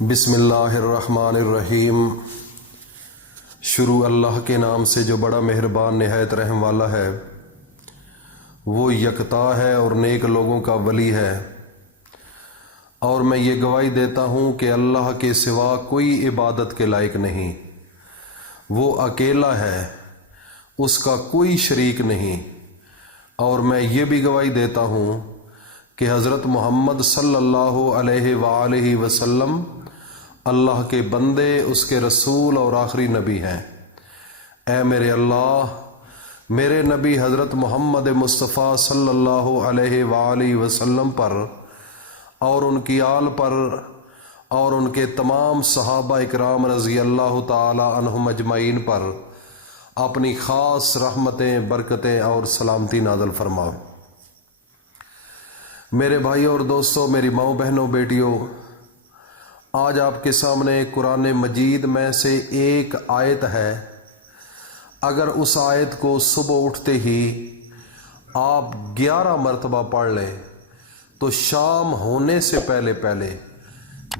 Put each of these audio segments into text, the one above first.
بسم اللہ الرحمن الرحیم۔ شروع اللہ کے نام سے جو بڑا مہربان نہایت رحم والا ہے۔ وہ یکتا ہے اور نیک لوگوں کا ولی ہے، اور میں یہ گواہی دیتا ہوں کہ اللہ کے سوا کوئی عبادت کے لائق نہیں۔ وہ اکیلا ہے، اس کا کوئی شریک نہیں۔ اور میں یہ بھی گواہی دیتا ہوں کہ حضرت محمد صلی اللہ علیہ وآلہ وسلم اللہ کے بندے، اس کے رسول اور آخری نبی ہیں۔ اے میرے اللہ، میرے نبی حضرت محمد مصطفیٰ صلی اللہ علیہ وآلہ وسلم پر اور ان کی آل پر اور ان کے تمام صحابہ اکرام رضی اللہ تعالی عنہم اجمعین پر اپنی خاص رحمتیں، برکتیں اور سلامتی نازل فرما۔ میرے بھائیوں اور دوستوں، میری ماؤں، بہنوں، بیٹیوں، آج آپ کے سامنے قرآن مجید میں سے ایک آیت ہے۔ اگر اس آیت کو صبح اٹھتے ہی آپ 11 مرتبہ پڑھ لیں تو شام ہونے سے پہلے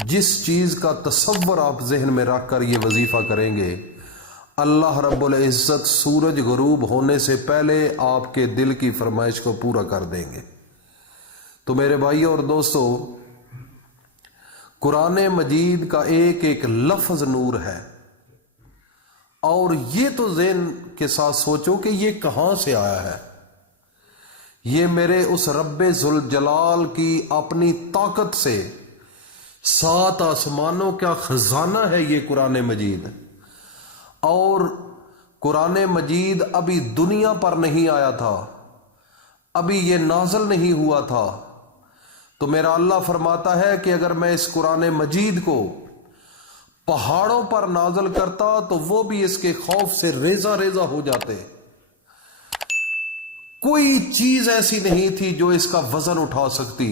جس چیز کا تصور آپ ذہن میں رکھ کر یہ وظیفہ کریں گے، اللہ رب العزت سورج غروب ہونے سے پہلے آپ کے دل کی فرمائش کو پورا کر دیں گے۔ تو میرے بھائیوں اور دوستوں، قرآن مجید کا ایک ایک لفظ نور ہے، اور یہ تو ذہن کے ساتھ سوچو کہ یہ کہاں سے آیا ہے۔ یہ میرے اس رب ذوالجلال کی اپنی طاقت سے 7 آسمانوں کا خزانہ ہے یہ قرآن مجید۔ اور قرآن مجید ابھی دنیا پر نہیں آیا تھا، ابھی یہ نازل نہیں ہوا تھا، تو میرا اللہ فرماتا ہے کہ اگر میں اس قرآن مجید کو پہاڑوں پر نازل کرتا تو وہ بھی اس کے خوف سے ریزہ ریزہ ہو جاتے۔ کوئی چیز ایسی نہیں تھی جو اس کا وزن اٹھا سکتی۔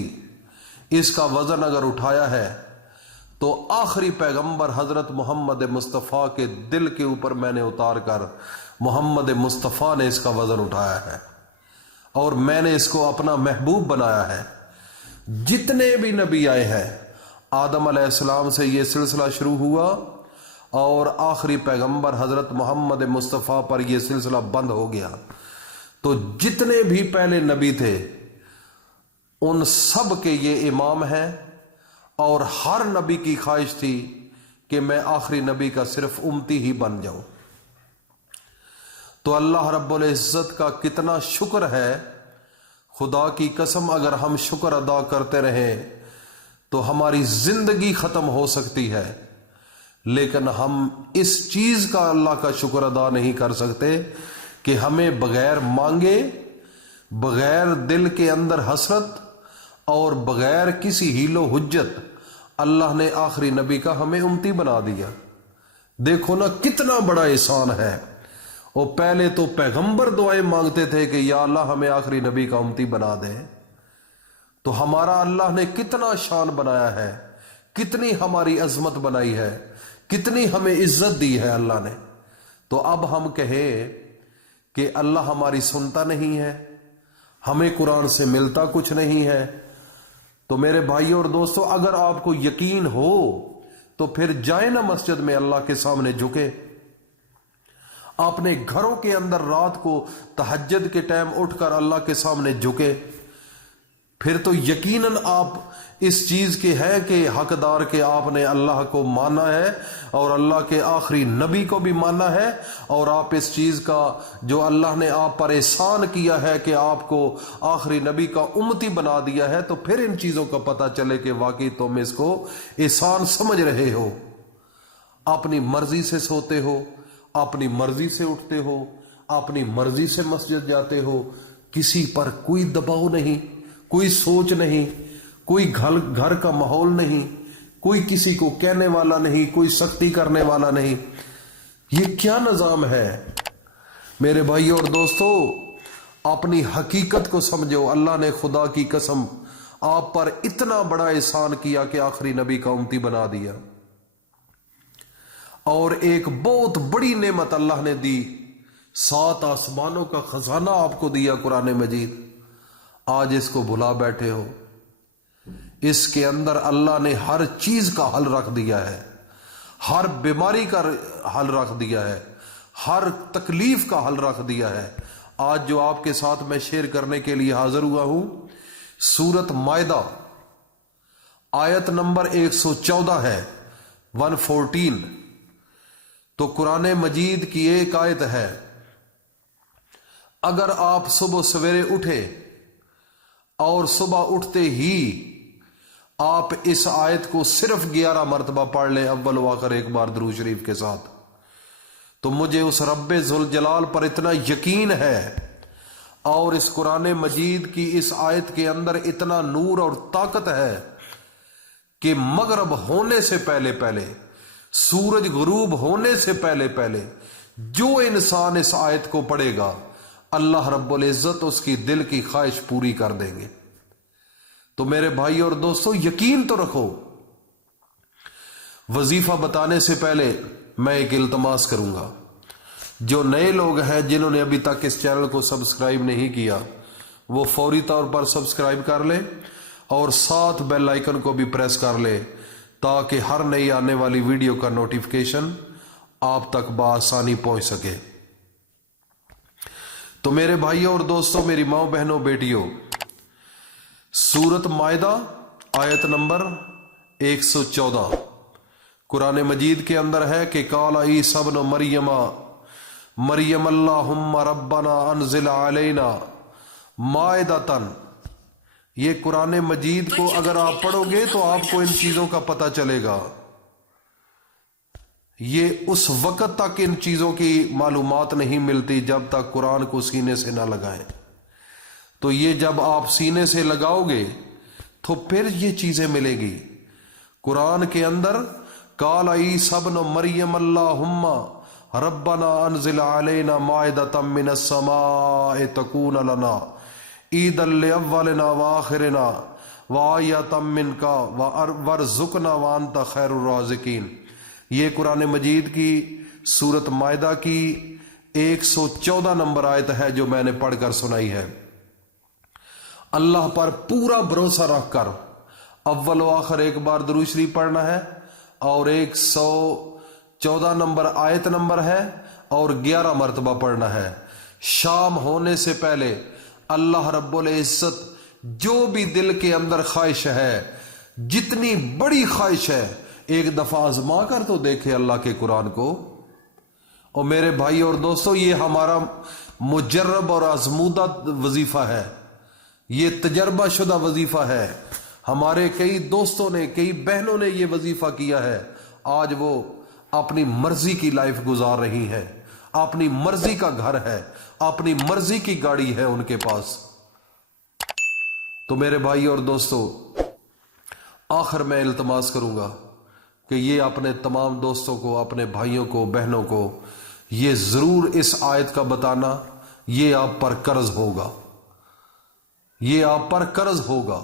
اس کا وزن اگر اٹھایا ہے تو آخری پیغمبر حضرت محمد مصطفیٰ کے دل کے اوپر میں نے اتار کر محمد مصطفیٰ نے اس کا وزن اٹھایا ہے، اور میں نے اس کو اپنا محبوب بنایا ہے۔ جتنے بھی نبی آئے ہیں، آدم علیہ السلام سے یہ سلسلہ شروع ہوا، اور آخری پیغمبر حضرت محمد مصطفیٰ پر یہ سلسلہ بند ہو گیا۔ تو جتنے بھی پہلے نبی تھے ان سب کے یہ امام ہیں، اور ہر نبی کی خواہش تھی کہ میں آخری نبی کا صرف امتی ہی بن جاؤں۔ تو اللہ رب العزت کا کتنا شکر ہے، خدا کی قسم اگر ہم شکر ادا کرتے رہیں تو ہماری زندگی ختم ہو سکتی ہے، لیکن ہم اس چیز کا اللہ کا شکر ادا نہیں کر سکتے کہ ہمیں بغیر مانگے، بغیر دل کے اندر حسرت اور بغیر کسی حیل و حجت اللہ نے آخری نبی کا ہمیں امتی بنا دیا۔ دیکھو نا کتنا بڑا احسان ہے۔ اور پہلے تو پیغمبر دعائیں مانگتے تھے کہ یا اللہ ہمیں آخری نبی کا امتی بنا دے۔ تو ہمارا اللہ نے کتنا شان بنایا ہے، کتنی ہماری عظمت بنائی ہے، کتنی ہمیں عزت دی ہے اللہ نے۔ تو اب ہم کہیں کہ اللہ ہماری سنتا نہیں ہے، ہمیں قرآن سے ملتا کچھ نہیں ہے۔ تو میرے بھائیوں اور دوستوں، اگر آپ کو یقین ہو تو پھر جائیں نا مسجد میں اللہ کے سامنے جھکے، اپنے گھروں کے اندر رات کو تہجد کے ٹائم اٹھ کر اللہ کے سامنے جھکے۔ پھر تو یقیناً آپ اس چیز کے ہیں کہ حقدار کہ آپ نے اللہ کو مانا ہے اور اللہ کے آخری نبی کو بھی مانا ہے، اور آپ اس چیز کا جو اللہ نے آپ پر احسان کیا ہے کہ آپ کو آخری نبی کا امتی بنا دیا ہے، تو پھر ان چیزوں کا پتہ چلے کہ واقعی تم اس کو احسان سمجھ رہے ہو۔ اپنی مرضی سے سوتے ہو، اپنی مرضی سے اٹھتے ہو، اپنی مرضی سے مسجد جاتے ہو، کسی پر کوئی دباؤ نہیں، کوئی سوچ نہیں، کوئی گھر کا ماحول نہیں، کوئی کسی کو کہنے والا نہیں، کوئی سختی کرنے والا نہیں۔ یہ کیا نظام ہے؟ میرے بھائیوں اور دوستوں، اپنی حقیقت کو سمجھو۔ اللہ نے خدا کی قسم آپ پر اتنا بڑا احسان کیا کہ آخری نبی کا امتی بنا دیا، اور ایک بہت بڑی نعمت اللہ نے دی، 7 آسمانوں کا خزانہ آپ کو دیا قرآن مجید۔ آج اس کو بھلا بیٹھے ہو۔ اس کے اندر اللہ نے ہر چیز کا حل رکھ دیا ہے، ہر بیماری کا حل رکھ دیا ہے، ہر تکلیف کا حل رکھ دیا ہے۔ آج جو آپ کے ساتھ میں شیئر کرنے کے لیے حاضر ہوا ہوں، سورت مائدہ آیت نمبر 114 ہے، 114۔ تو قرآن مجید کی ایک آیت ہے، اگر آپ صبح سویرے اٹھے اور صبح اٹھتے ہی آپ اس آیت کو صرف 11 مرتبہ پڑھ لیں اول و آخر ایک بار درود شریف کے ساتھ، تو مجھے اس رب ذوالجلال پر اتنا یقین ہے اور اس قرآن مجید کی اس آیت کے اندر اتنا نور اور طاقت ہے کہ مغرب ہونے سے پہلے پہلے، سورج غروب ہونے سے پہلے پہلے جو انسان اس آیت کو پڑھے گا، اللہ رب العزت اس کی دل کی خواہش پوری کر دیں گے۔ تو میرے بھائی اور دوستو، یقین تو رکھو۔ وظیفہ بتانے سے پہلے میں ایک التماس کروں گا، جو نئے لوگ ہیں جنہوں نے ابھی تک اس چینل کو سبسکرائب نہیں کیا، وہ فوری طور پر سبسکرائب کر لیں اور ساتھ بیل آئیکن کو بھی پریس کر لیں تاکہ ہر نئی آنے والی ویڈیو کا نوٹیفیکیشن آپ تک بآسانی پہنچ سکے۔ تو میرے بھائیوں اور دوستوں، میری ماؤں بہنوں بیٹیوں، سورت مائدہ آیت نمبر 114 قرآن مجید کے اندر ہے کہ قال عیسی ابن مریم اللہم ربنا انزل علینا مائدۃ۔ یہ قرآن مجید کو اگر آپ پڑھو گے تو آپ کو ان چیزوں کا پتہ چلے گا۔ یہ اس وقت تک ان چیزوں کی معلومات نہیں ملتی جب تک قرآن کو سینے سے نہ لگائیں۔ تو یہ جب آپ سینے سے لگاؤ گے تو پھر یہ چیزیں ملے گی۔ قرآن کے اندر قال عیسی ابن مریم اللہم ربنا انزل علینا مائدۃ من السماء تکون لنا عیدا لاولنا وآخرنا وآیۃ منک وارزقنا وانت خیر الرازقین۔ یہ قرآن مجید کی سورت مائدہ کی 114 نمبر آیت ہے جو میں نے پڑھ کر سنائی ہے۔ اللہ پر پورا بھروسہ رکھ کر اول و آخر ایک بار درود شریف پڑھنا ہے، اور 114 نمبر آیت نمبر ہے اور 11 مرتبہ پڑھنا ہے۔ شام ہونے سے پہلے اللہ رب العزت جو بھی دل کے اندر خواہش ہے، جتنی بڑی خواہش ہے، ایک دفعہ آزما کر تو دیکھے اللہ کے قرآن کو۔ اور میرے بھائی اور دوستو، یہ ہمارا مجرب اور آزمودہ وظیفہ ہے، یہ تجربہ شدہ وظیفہ ہے۔ ہمارے کئی دوستوں نے، کئی بہنوں نے یہ وظیفہ کیا ہے، آج وہ اپنی مرضی کی لائف گزار رہی ہیں، اپنی مرضی کا گھر ہے، اپنی مرضی کی گاڑی ہے ان کے پاس۔ تو میرے بھائی اور دوستو، آخر میں التماس کروں گا کہ یہ اپنے تمام دوستوں کو، اپنے بھائیوں کو، بہنوں کو یہ ضرور اس آیت کا بتانا، یہ آپ پر قرض ہوگا، یہ آپ پر قرض ہوگا۔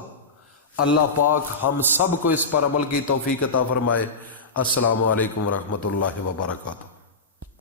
اللہ پاک ہم سب کو اس پر عمل کی توفیق عطا فرمائے۔ السلام علیکم ورحمۃ اللہ وبرکاتہ۔